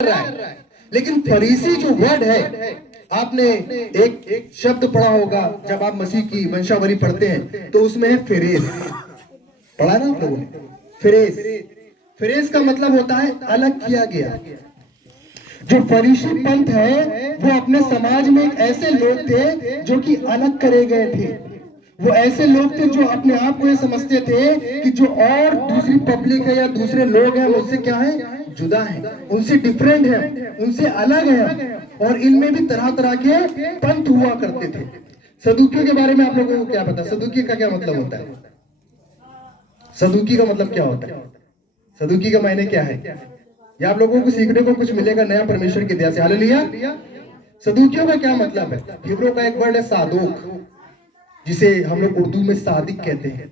रहा है। लेकिन फरीसी जो वर्ड है, आपने एक शब्द पढ़ा होगा जब आप मसीह की वंशावली पढ़ते हैं तो उसमें है फेरेस। पढ़ा ना आप लोगों ने? फेरेस, फेरेस का मतलब होता है अलग किया गया। जो फरीसी पंथ है वो अपने समाज में एक ऐसे लोग थे जो कि अलग करे गए थे। वो ऐसे लोग थे जो अपने आप को ये समझते थे कि जो और दूसरी पब्लिक है या दूसरे लोग हैं उनसे क्या है, जुदा है, उनसे डिफरेंट है, उनसे अलग है। और इनमें भी तरह तरह के पंथ हुआ करते थे। सदुकियों के बारे में आप लोगों को क्या पता? सदुकी का क्या मतलब होता है? सदुकी का मतलब क्या होता है? सदुकी का मायने क्या है? या आप लोगों को सीखने को कुछ मिलेगा नया परमेश्वर की दया से। हालेलुया। सदुकियों का क्या मतलब है? हिब्रू का एक वर्ड है सादोक, जिसे हम लोग उर्दू में सादिक कहते हैं।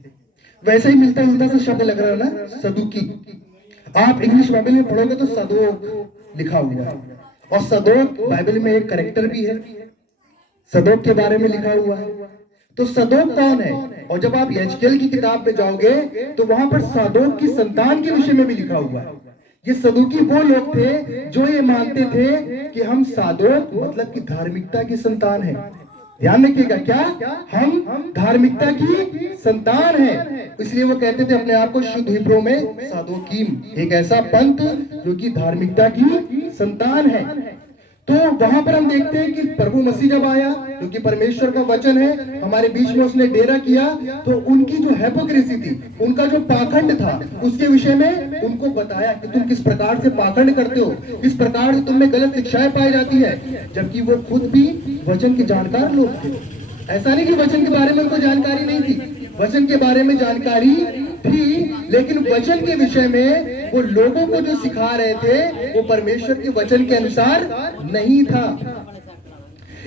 वैसे ही मिलता जुलता सा शब्द लग रहा है ना, सदुकी। आप इंग्लिश बाइबल में पढ़ोगे तो सदोक लिखा हुआ है, और सदोक बाइबल में एक कैरेक्टर भी है। सदोक के बारे में लिखा हुआ है। तो सदोक कौन है? और जब आप यजकेल की किताब में जाओगे तो वहां पर सदोक की संतान के विषय में भी लिखा हुआ है। ये सदुकी वो लोग थे जो ये मानते थे कि हम सादोक मतलब कि धार्मिकता की संतान है। ध्यान रखिएगा, क्या हम धार्मिकता की संतान है। इसलिए वो कहते थे अपने आप को शुद्ध हिब्रू में सादोकीम, एक ऐसा पंथ जो कि धार्मिकता की संतान है। तो वहां पर हम देखते हैं कि प्रभु मसीह जब आया, जो कि परमेश्वर का वचन है, हमारे बीच में उसने डेरा किया, तो उनकी जो हिपोक्रेसी थी, उनका जो पाखंड था, उसके विषय में उनको बताया कि तुम किस प्रकार से पाखंड करते हो, किस प्रकार से तुम में गलत शिक्षाएं पाई जाती है, जबकि वो खुद भी वचन के जानकार लोग थे। ऐसा नहीं कि वचन के बारे में उनको जानकारी नहीं थी, वचन के बारे में जानकारी थी, लेकिन वचन के विषय में वो लोगों को जो सिखा रहे थे वो परमेश्वर के वचन के अनुसार नहीं था।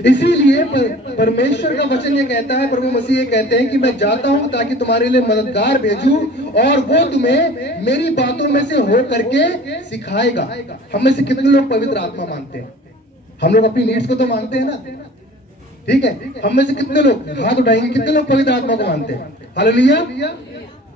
इसीलिए परमेश्वर का वचन ये कहता है, प्रभु मसीह ये कहते हैं कि मैं जाता हूं ताकि तुम्हारे लिए मददगार भेजूं और वो तुम्हें मेरी बातों में से हो करके सिखाएगा। हम में से कितने लोग पवित्र आत्मा मानते हैं? हम लोग अपनी नीड्स को तो मानते हैं ना, ठीक है? हम में से कितने लोग हाथ उठाएंगे, कितने लोग पवित्र आत्मा को मानते हैं? हालेलुया।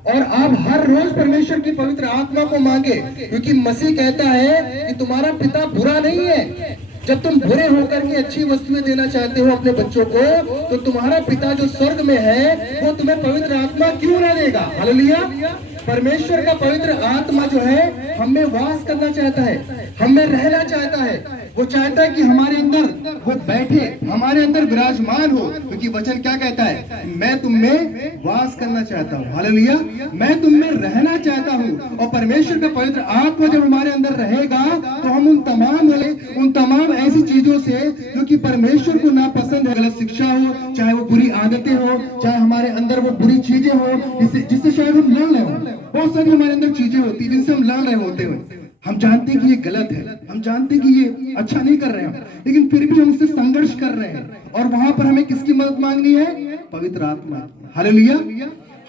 और आप हर रोज परमेश्वर की पवित्र आत्मा को मांगे, क्योंकि मसीह कहता है कि तुम्हारा पिता बुरा नहीं है। जब तुम बुरे होकर के अच्छी वस्तुएं देना चाहते हो अपने बच्चों को, तो तुम्हारा पिता जो स्वर्ग में है वो तुम्हें पवित्र आत्मा क्यों ना देगा? हालेलुया। परमेश्वर का पवित्र आत्मा जो है हम में वास करना चाहता है, हम में रहना चाहता है। वो चाहता है कि हमारे अंदर वो बैठे, हमारे अंदर विराजमान हो, क्योंकि वचन क्या कहता है? मैं तुम में वास करना चाहता हूँ। हालेलुया। मैं तुम में रहना चाहता हूँ। और परमेश्वर का पवित्र आत्मा जब हमारे अंदर रहेगा तो हम उन तमाम ऐसी चीजों से जो कि परमेश्वर को नापसंद है, गलत शिक्षा हो, चाहे वो बुरी आदतें हो, चाहे हमारे अंदर वो बुरी चीजें हो जिससे शायद हम लड़ रहे हो। बहुत सारी हमारे अंदर चीजें होती है जिनसे हम लड़ रहे होते हैं। हम जानते हैं कि ये गलत है, हम जानते हैं कि ये अच्छा नहीं कर रहे हैं, लेकिन फिर भी हम उससे संघर्ष कर रहे हैं। और वहां पर हमें किसकी मदद मांगनी है? पवित्र आत्मा की। हालेलुया।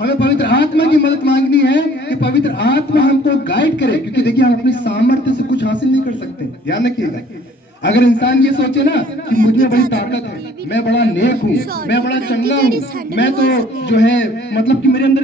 हमें पवित्र आत्मा की मदद मांगनी है कि पवित्र आत्मा हमको गाइड करे, क्योंकि देखिए हम अपनी सामर्थ्य से कुछ हासिल नहीं कर सकते। ध्यान रखिएगा, अगर इंसान ये सोचे ना कि मुझे बड़ी ताकत है, मैं बड़ा नेक हूँ, मैं बड़ा चंगा हूँ, मैं तो जो है मतलब कि मेरे अंदर